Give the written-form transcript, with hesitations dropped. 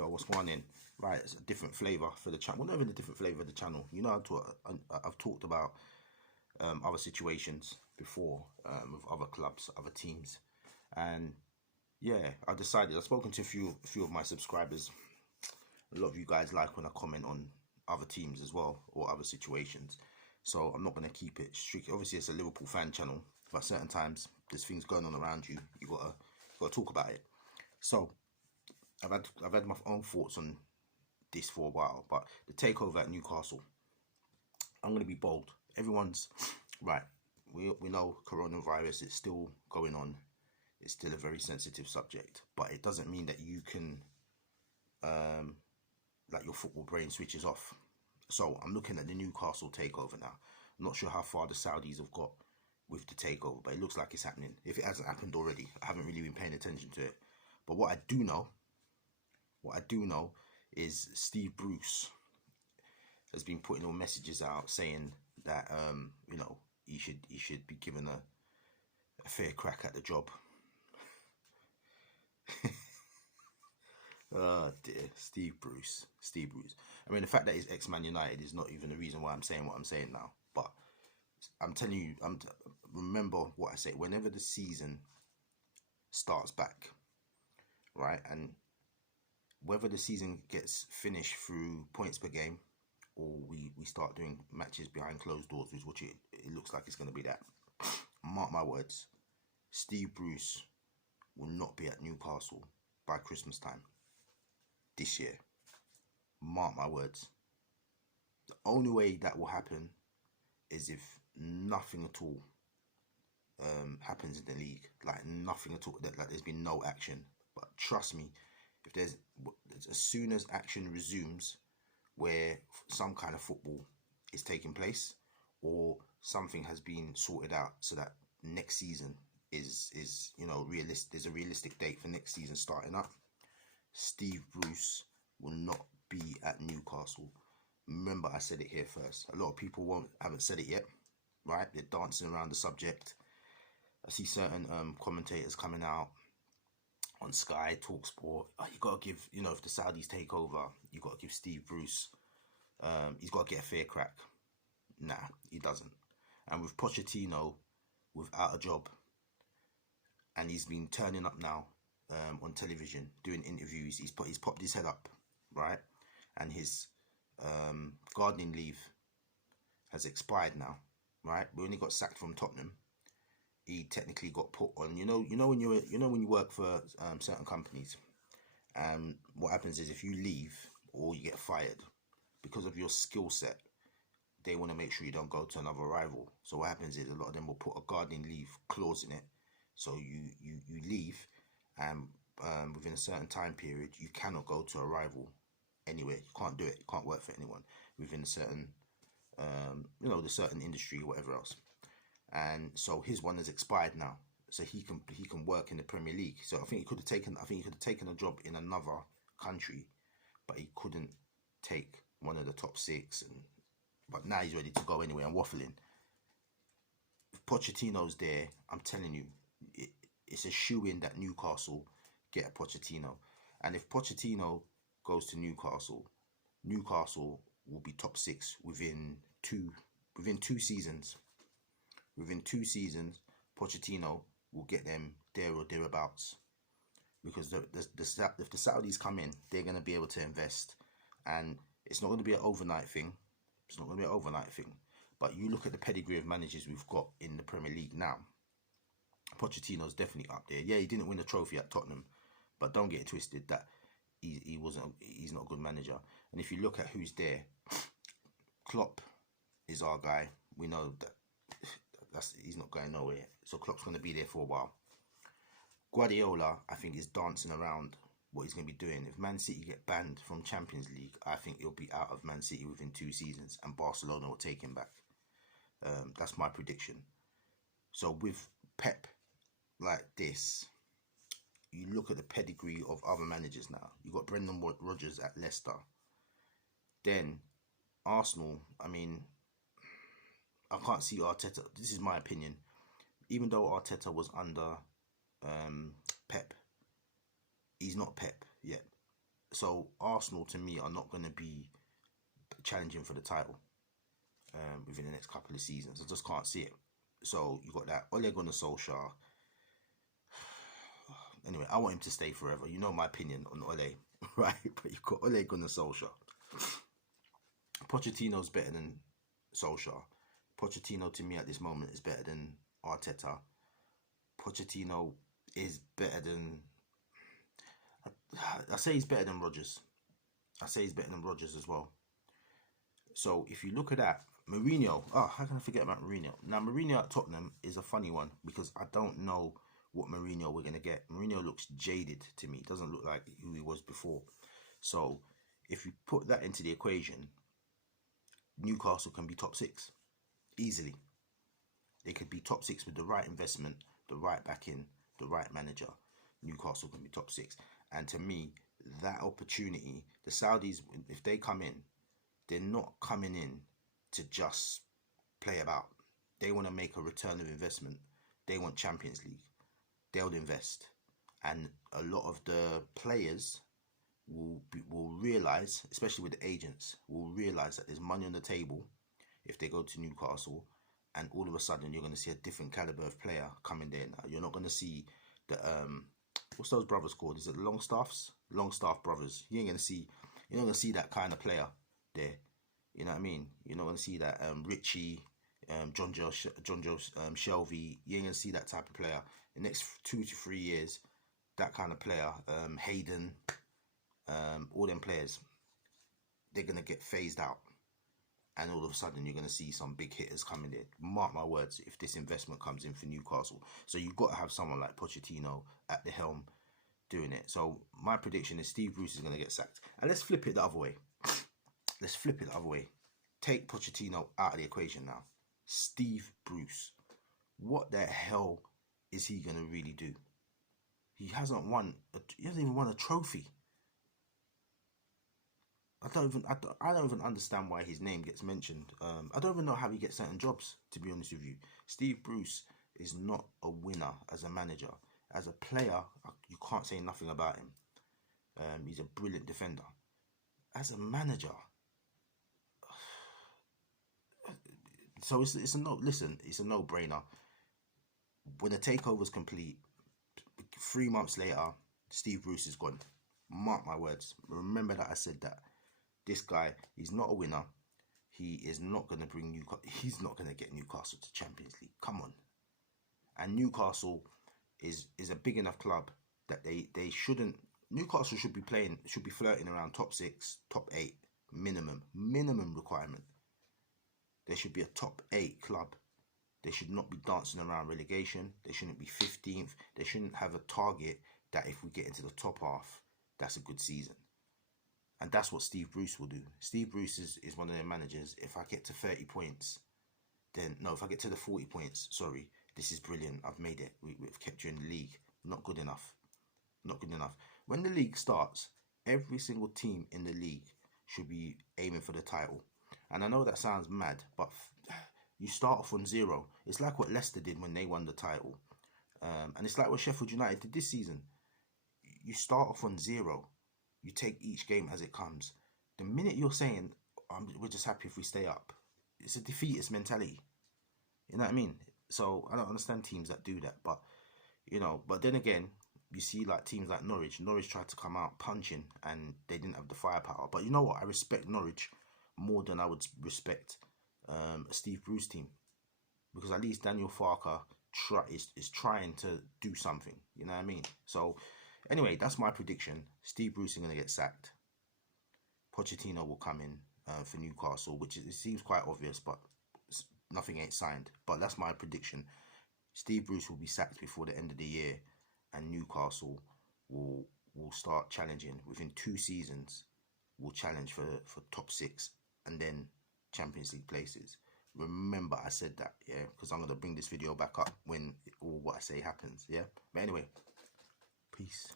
Yo, what's going on? Right, it's a different flavour for the channel. Well, not even a different flavour of the channel. You know, I've talked about other situations before with other clubs, other teams, and yeah, I decided. I've spoken to a few of my subscribers. A lot of you guys like when I comment on other teams as well or other situations. So I'm not going to keep it strict. Obviously, it's a Liverpool fan channel, but certain times there's things going on around you. You gotta talk about it. So I've had my own thoughts on this for a while, but the takeover at Newcastle, I'm going to be bold. Everyone's right. We know coronavirus is still going on. It's still a very sensitive subject, but it doesn't mean that you can like your football brain switches off. So I'm looking at the Newcastle takeover now. I'm not sure how far the Saudis have got with the takeover, but it looks like it's happening. If it hasn't happened already, I haven't really been paying attention to it. But what I do know is Steve Bruce has been putting all messages out saying that you know, he should be given a fair crack at the job. Oh dear, Steve Bruce. I mean, the fact that he's ex-Man United is not even the reason why I'm saying what I'm saying now. But I'm telling you, remember what I say. Whenever the season starts back, right, and whether the season gets finished through points per game or we start doing matches behind closed doors, which it looks like it's going to be that. Mark my words, Steve Bruce will not be at Newcastle by Christmas time this year. Mark my words. The only way that will happen is if nothing at all happens in the league, like nothing at all, like there's been no action. But trust me, if there's as soon as action resumes, where some kind of football is taking place or something has been sorted out, so that next season is you know, realistic. There's a realistic date for next season starting up. Steve Bruce will not be at Newcastle. Remember, I said it here first. A lot of people haven't said it yet, right? They're dancing around the subject. I see certain commentators coming out on Sky, Talksport. Oh, you got to give, you know, if the Saudis take over, you got to give Steve Bruce, he's got to get a fair crack. Nah, he doesn't. And with Pochettino without a job, and he's been turning up now on television doing interviews, he's popped his head up, right? And his gardening leave has expired now, right? We only got sacked from Tottenham. He technically got put on, you know when you work for certain companies, and what happens is if you leave or you get fired because of your skill set, they want to make sure you don't go to another rival. So what happens is a lot of them will put a gardening leave clause in it. So you leave, and within a certain time period, you cannot go to a rival anywhere. You can't do it. You can't work for anyone within a certain, you know, the certain industry or whatever else. And so his one has expired now, so he can work in the Premier League. So I think he could have taken a job in another country, but he couldn't take one of the top 6. But now he's ready to go anyway and waffling. If Pochettino's there, I'm telling you, it's a shoe-in that Newcastle get a Pochettino. And if Pochettino goes to Newcastle, Newcastle will be top 6 within two seasons. Within 2 seasons, Pochettino will get them there or thereabouts. Because if the Saudis come in, they're going to be able to invest. And it's not going to be an overnight thing. But you look at the pedigree of managers we've got in the Premier League now. Pochettino's definitely up there. Yeah, he didn't win a trophy at Tottenham, but don't get it twisted that he's not a good manager. And if you look at who's there, Klopp is our guy. We know that he's not going nowhere. So Klopp's going to be there for a while. Guardiola, I think, is dancing around what he's going to be doing. If Man City get banned from Champions League, I think he'll be out of Man City within 2 seasons, and Barcelona will take him back. That's my prediction. So with Pep like this, you look at the pedigree of other managers now. You got Brendan Rodgers at Leicester. Then Arsenal, I mean, I can't see Arteta. This is my opinion. Even though Arteta was under Pep, he's not Pep yet. So Arsenal, to me, are not going to be challenging for the title within the next couple of seasons. I just can't see it. So you got that Ole Gunnar Solskjaer. Anyway, I want him to stay forever. You know my opinion on Ole, right? But you've got Ole Gunnar Solskjaer. Pochettino's better than Solskjaer. Pochettino, to me, at this moment, is better than Arteta. Pochettino is better than... I say he's better than Rodgers. I say he's better than Rodgers as well. So if you look at that, Mourinho, how can I forget about Mourinho? Now, Mourinho at Tottenham is a funny one because I don't know what Mourinho we're going to get. Mourinho looks jaded to me. Doesn't look like who he was before. So if you put that into the equation, Newcastle can be top 6 easily. They could be top 6 with the right investment, the right backing, the right manager. Newcastle can be top 6. And to me, that opportunity, the Saudis, if they come in, they're not coming in to just play about. They want to make a return of investment. They want Champions League. They'll invest. And a lot of the players will realise, especially with the agents, will realise that there's money on the table if they go to Newcastle, and all of a sudden you're going to see a different calibre of player coming there now. You're not going to see the what's those brothers called? Is it Longstaffs? Longstaff brothers. You're not going to see that kind of player there. You know what I mean? You're not going to see that Richie, John Joe Llftv. You ain't going to see that type of player. The next 2 to 3 years, that kind of player, Hayden, all them players, they're going to get phased out. And all of a sudden, you're going to see some big hitters coming in. Mark my words, if this investment comes in for Newcastle. So you've got to have someone like Pochettino at the helm doing it. So my prediction is Steve Bruce is going to get sacked. And let's flip it the other way. Let's flip it the other way. Take Pochettino out of the equation now. Steve Bruce. What the hell is he going to really do? He hasn't even won a trophy. I don't even understand why his name gets mentioned. I don't even know how he gets certain jobs, to be honest with you. Steve Bruce is not a winner as a manager. As a player, you can't say nothing about him. He's a brilliant defender. As a manager, so it's a no. Listen, it's a no-brainer. When the takeover's complete, 3 months later, Steve Bruce is gone. Mark my words. Remember that I said that. This guy, he's not a winner. He is not going to bring Newcastle. He's not going to get Newcastle to Champions League. Come on. And Newcastle is a big enough club that they shouldn't. Newcastle should be flirting around top 6, top 8 minimum requirement. There should be a top 8 club. They should not be dancing around relegation. They shouldn't be 15th. They shouldn't have a target that if we get into the top half, that's a good season. And that's what Steve Bruce will do. Steve Bruce is one of their managers. If I get to 30 points, then... No, if I get to the 40 points, sorry, this is brilliant. I've made it. We've kept you in the league. Not good enough. Not good enough. When the league starts, every single team in the league should be aiming for the title. And I know that sounds mad, but you start off on 0. It's like what Leicester did when they won the title. And it's like what Sheffield United did this season. You start off on 0. You take each game as it comes. The minute you're saying, we're just happy if we stay up, it's a defeatist mentality. You know what I mean? So I don't understand teams that do that. But, but then again, you see like teams like Norwich. Norwich tried to come out punching and they didn't have the firepower. But you know what? I respect Norwich more than I would respect a Steve Bruce team. Because at least Daniel Farker is trying to do something. You know what I mean? So... Anyway, that's my prediction. Steve Bruce is going to get sacked. Pochettino will come in for Newcastle, which it seems quite obvious, but nothing ain't signed. But that's my prediction. Steve Bruce will be sacked before the end of the year, and Newcastle will start challenging. Within 2 seasons, will challenge for top 6 and then Champions League places. Remember, I said that, yeah, because I'm going to bring this video back up when all what I say happens, yeah. But anyway, peace.